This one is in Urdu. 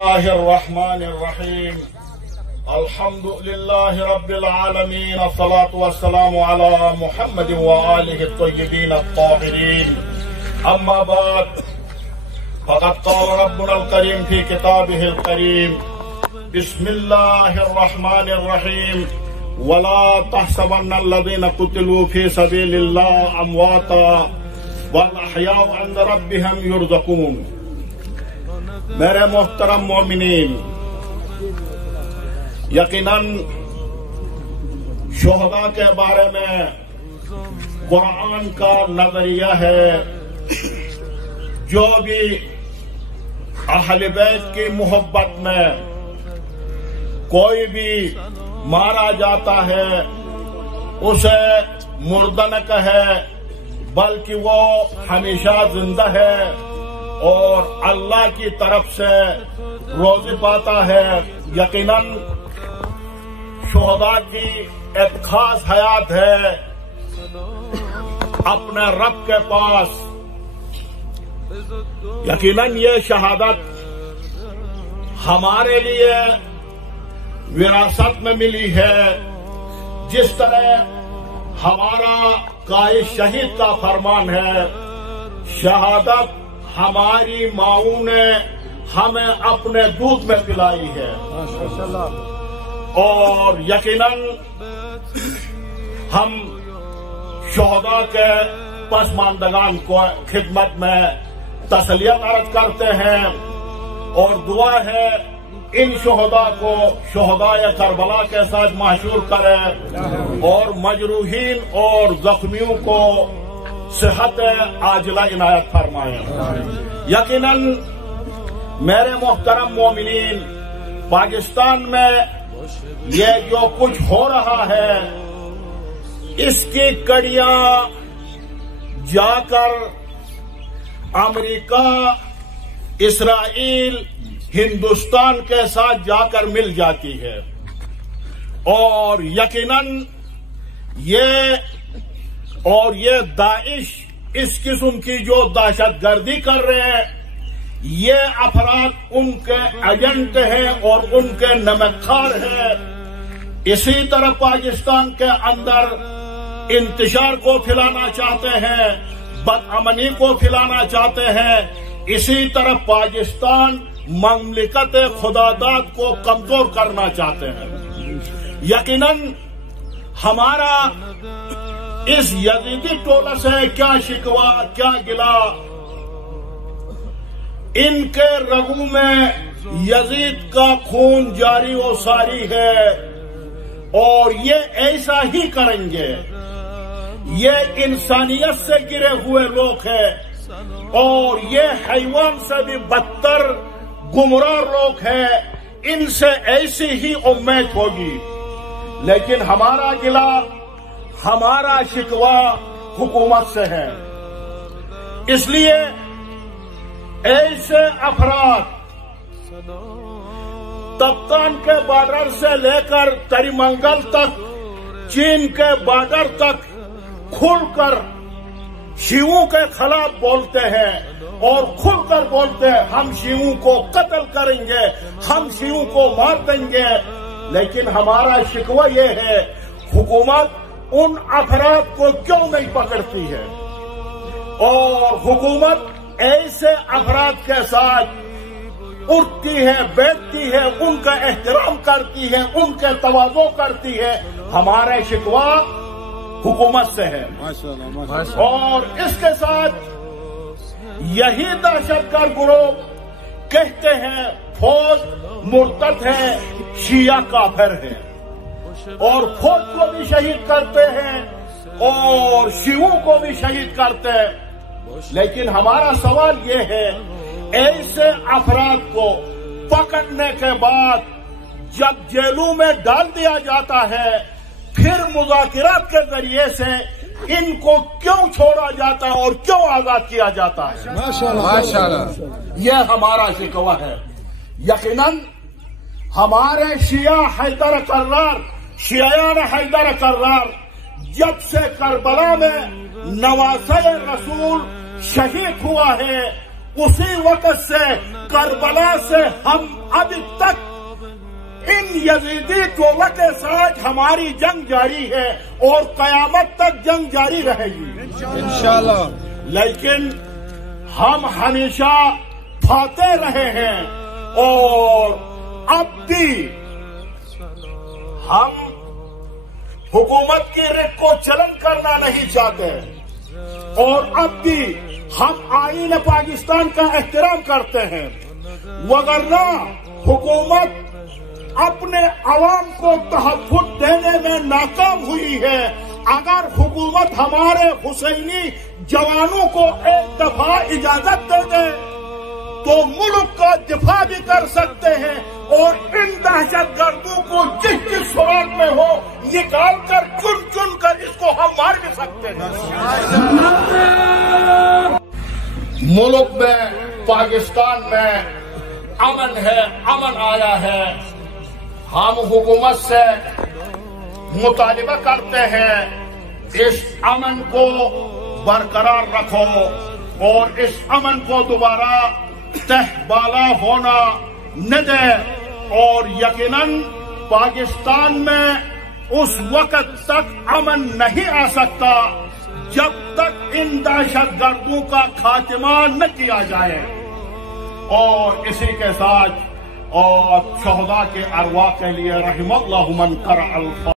الله الرحمن الرحيم. الحمد لله رب العالمين، الصلاة والسلام على محمد وآله الطيبين الطاهرين. أما بعد، فقد قال ربنا الكريم في كتابه الكريم: بسم الله الرحمن الرحيم. ولا تحسبن الذين قتلوا في سبيل الله أمواتا بل أحياء عند ربهم يرزقون. میرے محترم مومنین، یقیناً شہداء کے بارے میں قرآن کا نظریہ ہے، جو بھی اہل بیت کی محبت میں کوئی بھی مارا جاتا ہے اسے مردہ نہ کہے، بلکہ وہ ہمیشہ زندہ ہے اور اللہ کی طرف سے روزی پاتا ہے۔ یقیناً شہداء کی ایک خاص حیات ہے اپنے رب کے پاس۔ یقیناً یہ شہادت ہمارے لیے وراثت میں ملی ہے، جس طرح ہمارا قائد شہید کا فرمان ہے: شہادت ہماری ماؤں نے ہمیں اپنے دودھ میں پلائی ہے۔ اور یقیناً ہم شہداء کے پسماندگان کو خدمت میں تسلیت عرض کرتے ہیں اور دعا ہے ان شہداء کو شہداء کربلا کے ساتھ محشور کرے اور مجروحین اور زخمیوں کو صحت عاجلہ عنایت فرمائے۔ یقیناً میرے محترم مومنین، پاکستان میں یہ جو کچھ ہو رہا ہے اس کی کڑیاں جا کر امریکہ، اسرائیل، ہندوستان کے ساتھ جا کر مل جاتی ہے، اور یقیناً یہ داعش اس قسم کی جو دہشت گردی کر رہے ہیں، یہ افراد ان کے ایجنٹ ہیں اور ان کے نمکخوار ہیں۔ اسی طرح پاکستان کے اندر انتشار کو پھیلانا چاہتے ہیں، بدامنی کو پھیلانا چاہتے ہیں، اسی طرح پاکستان مملکت خداداد کو کمزور کرنا چاہتے ہیں۔ یقیناً ہمارا اس یزیدی ٹولہ سے کیا شکوہ، کیا گلہ؟ ان کے رگوں میں یزید کا خون جاری و ساری ہے اور یہ ایسا ہی کریں گے۔ یہ انسانیت سے گرے ہوئے لوگ ہیں اور یہ حیوان سے بھی بدتر گمراہ لوگ ہیں، ان سے ایسی ہی امید ہوگی۔ لیکن ہمارا گلہ، ہمارا شکوہ حکومت سے ہے۔ اس لیے ایسے افراد تبتان کے بارڈر سے لے کر تریمنگل تک، چین کے بارڈر تک کھل کر شیعوں کے خلاف بولتے ہیں اور کھل کر بولتے ہیں: ہم شیعوں کو قتل کریں گے، ہم شیعوں کو مار دیں گے۔ لیکن ہمارا شکوہ یہ ہے، حکومت ان افراد کو کیوں نہیں پکڑتی ہے؟ اور حکومت ایسے افراد کے ساتھ اٹھتی ہے، بیٹھتی ہے، ان کا احترام کرتی ہے، ان کے تواضع کرتی ہے۔ ہمارے شکوہ حکومت سے ہے، اور اس کے ساتھ یہی دہشت گرد گروہ کہتے ہیں فوج مرتد ہے، شیعہ کافر ہے، اور فوج کو بھی شہید کرتے ہیں اور شیعوں کو بھی شہید کرتے ہیں۔ لیکن ہمارا سوال یہ ہے، ایسے افراد کو پکڑنے کے بعد جب جیلوں میں ڈال دیا جاتا ہے، پھر مذاکرات کے ذریعے سے ان کو کیوں چھوڑا جاتا ہے اور کیوں آزاد کیا جاتا ہے؟ ماشاءاللہ، یہ ہمارا شکوہ ہے۔ یقیناً ہمارے شیعہ حیدر کرار، شیعیان حیدر کرار، جب سے کربلا میں نواسۂ رسول شہید ہوا ہے، اسی وقت سے کربلا سے ہم ابھی تک ان یزیدی ٹولہ کے ساتھ ہماری جنگ جاری ہے اور قیامت تک جنگ جاری رہے گی انشاءاللہ. لیکن ہم ہمیشہ پھاتے رہے ہیں اور اب بھی ہم حکومت کی رک کو چلن کرنا نہیں چاہتے اور اب بھی ہم آئین پاکستان کا احترام کرتے ہیں. وگرنہ حکومت اپنے عوام کو تحفظ دینے میں ناکام ہوئی ہے. اگر حکومت ہمارے حسینی جوانوں کو ایک دفعہ اجازت دے دے تو ملک کا دفاع بھی کر سکتے ہیں اور ان دہشت گردوں کو جس جس سراغ میں ہو نکال کر چن چن کر اس کو ہم مار بھی سکتے ہیں. ملک میں پاکستان میں امن ہے, امن آیا ہے. ہم حکومت سے مطالبہ کرتے ہیں اس امن کو برقرار رکھو اور اس امن کو دوبارہ تہبالا ہونا نہ دے. اور یقیناً پاکستان میں اس وقت تک امن نہیں آ سکتا جب تک ان دہشت گردوں کا خاتمہ نہ کیا جائے. اور اسی کے ساتھ اور شہداء کے ارواح کے لیے رحم اللہ من قرأ الفاتحہ.